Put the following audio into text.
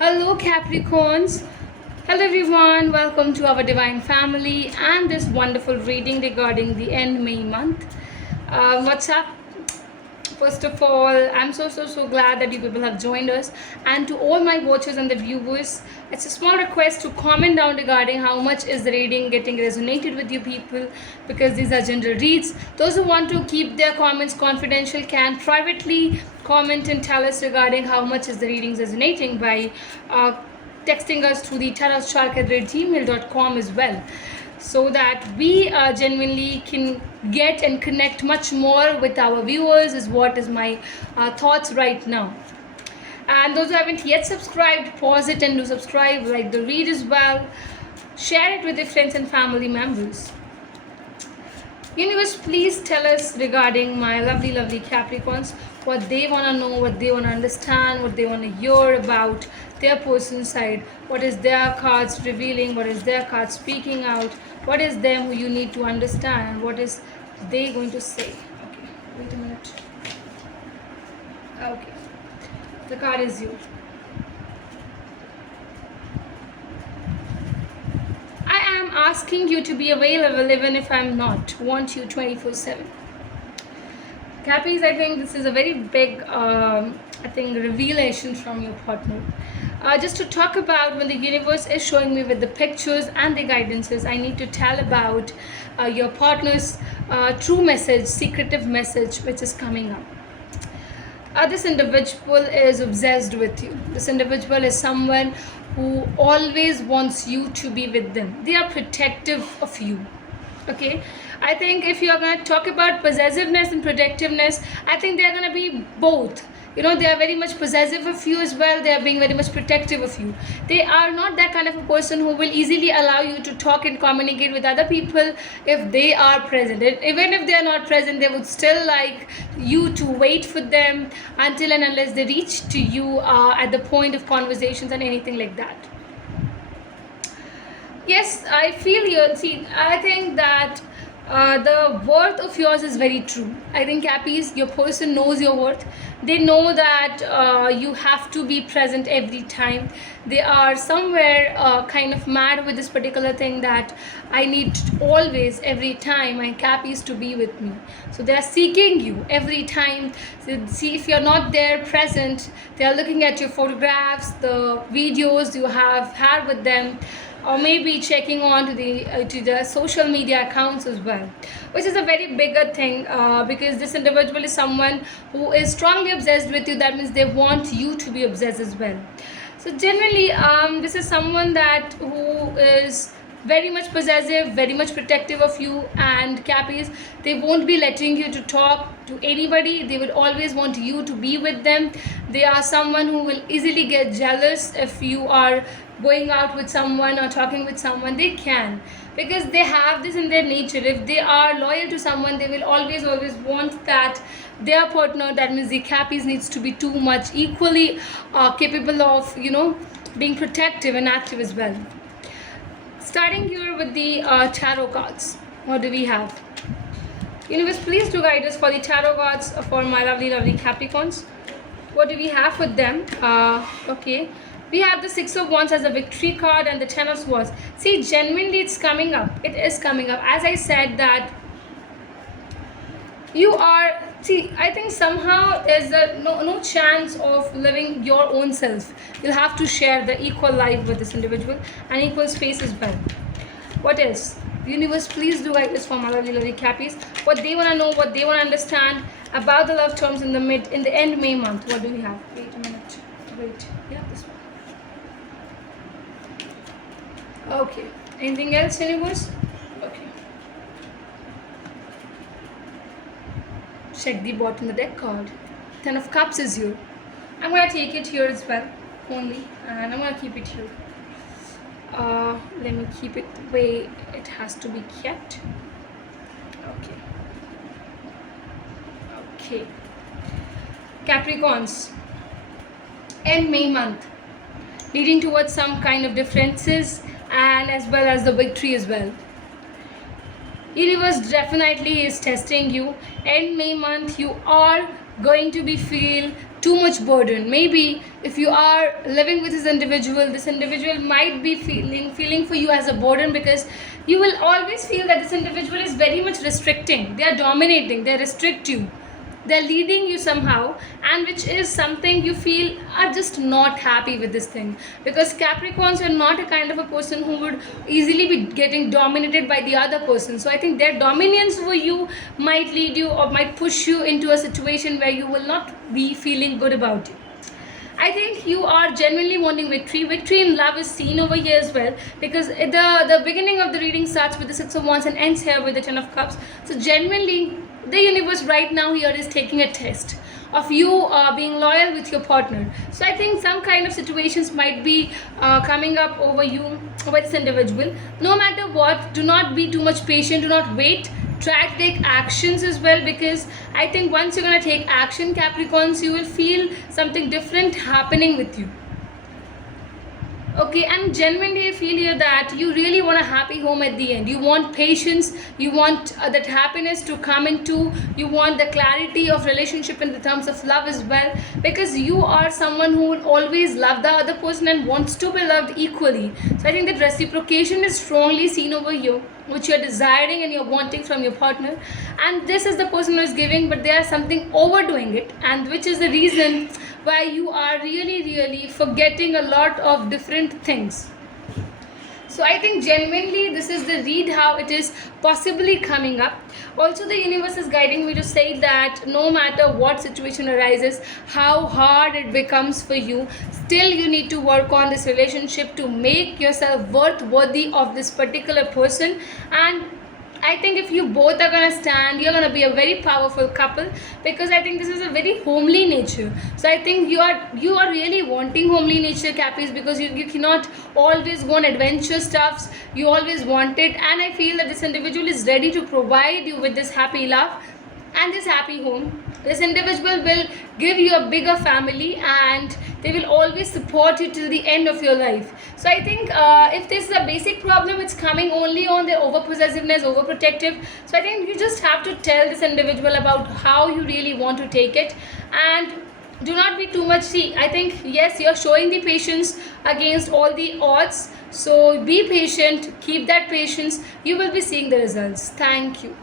Hello, Capricorns. Hello, everyone. Welcome to our divine family and this wonderful reading regarding the end May month. What's up? First of all, I'm so glad that you people have joined us. And to all my watchers and the viewers, it's a small request to comment down regarding how much is the reading getting resonated with you people, because these are general reads. Those who want to keep their comments confidential can privately comment and tell us regarding how much is the readings resonating by texting us through the tarotshark@gmail.com as well, so that we genuinely can get and connect much more with our viewers is what is my thoughts right now. And those who haven't yet subscribed, pause it and do subscribe, like the read as well, share it with your friends and family members. Universe, please tell us regarding my lovely Capricorns, what they want to know, what they want to understand, what they want to hear about their person's side, what is their cards revealing, what is their cards speaking out, what is them who you need to understand, and what is they going to say. Okay, wait a minute. Okay, the card is you. I am asking you to be available even if I'm not. Want you 24/7. Cappies, I think this is a very big, revelation from your partner. Just to talk about, when the universe is showing me with the pictures and the guidances, I need to tell about your partner's true message, secretive message, which is coming up. This individual is obsessed with you. This individual is someone who always wants you to be with them. They are protective of you. Okay, I think if you are going to talk about possessiveness and protectiveness, I think they are going to be both. You know, they are very much possessive of you as well. They are being very much protective of you. They are not that kind of a person who will easily allow you to talk and communicate with other people if they are present. Even if they are not present, they would still like you to wait for them until and unless they reach to you at the point of conversations and anything like that. Yes, I feel you. See, I think that the worth of yours is very true. I think, Cappies, your person knows your worth. They know that you have to be present every time. They are somewhere kind of mad with this particular thing that I need always, every time, my Cappies to be with me. So they are seeking you every time. So see, if you're not there present, they are looking at your photographs, the videos you have had with them, or maybe checking on to the social media accounts as well, which is a very bigger thing, because this individual is someone who is strongly obsessed with you. That means they want you to be obsessed as well. So generally, this is someone that who is very much possessive, very much protective of you. And Cappies, they won't be letting you to talk to anybody. They will always want you to be with them. They are someone who will easily get jealous if you are going out with someone or talking with someone. They can, because they have this in their nature. If they are loyal to someone, they will always want that their partner, that means the Cappies, needs to be too much equally capable of, you know, being protective and active as well. Starting here with the tarot cards, what do we have? Universe, please do guide us for the tarot cards for my lovely Capricorns. What do we have for them? Okay, we have the Six of Wands as a victory card and the Ten of Swords. See, genuinely it's coming up. It is coming up. As I said that you are, see, I think somehow there's no chance of living your own self. You'll have to share the equal life with this individual and equal space as well. What else? Universe, please do guide us for my lovely Cappies. What they want to know, what they want to understand about the love terms in the end May month. What do we have? Wait a minute. Wait. Yeah, this one. Okay. Anything else, Universe? Okay. Check the bottom of the deck card. Ten of Cups is here. I'm going to take it here as well, only. And I'm going to keep it here. Let me keep it the way it has to be kept. Okay. Capricorns, end May month, leading towards some kind of differences and as well as the victory as well. Universe definitely is testing you. End May month, you are going to be feel too much burden. Maybe if you are living with this individual might be feeling for you as a burden, because you will always feel that this individual is very much restricting, they are dominating, they restrict you, they're leading you somehow, and which is something you feel are just not happy with this thing, because Capricorns are not a kind of a person who would easily be getting dominated by the other person. So I think their dominance over you might lead you or might push you into a situation where you will not be feeling good about it. I think you are genuinely wanting victory. Victory in love is seen over here as well, because the beginning of the reading starts with the Six of Wands and ends here with the Ten of Cups. So genuinely, the universe right now here is taking a test of you being loyal with your partner. So I think some kind of situations might be coming up over you with this individual. No matter what, do not be too much patient. Do not wait. Try to take actions as well, because I think once you're going to take action, Capricorns, you will feel something different happening with you. Okay, and genuinely I feel here that you really want a happy home at the end. You want patience, you want that happiness to come into, you want the clarity of relationship in the terms of love as well, because you are someone who will always love the other person and wants to be loved equally. So I think that reciprocation is strongly seen over here, which you're desiring and you're wanting from your partner, and this is the person who is giving, but they are something overdoing it, and which is the reason why you are really forgetting a lot of different things. So I think genuinely this is the read how it is possibly coming up. Also, the universe is guiding me to say that no matter what situation arises, how hard it becomes for you, still you need to work on this relationship to make yourself worthy of this particular person. And I think if you both are gonna stand, you're gonna be a very powerful couple, because I think this is a very homely nature. So I think you are really wanting homely nature, Cappies, because you cannot always go on adventure stuffs. You always want it, and I feel that this individual is ready to provide you with this happy love and this happy home. This individual will give you a bigger family, and they will always support you till the end of your life. So I think if this is a basic problem, it's coming only on their over possessiveness, overprotective. So I think you just have to tell this individual about how you really want to take it, and do not be too much. See, I think yes, you're showing the patience against all the odds. So be patient, keep that patience. You will be seeing the results. Thank you.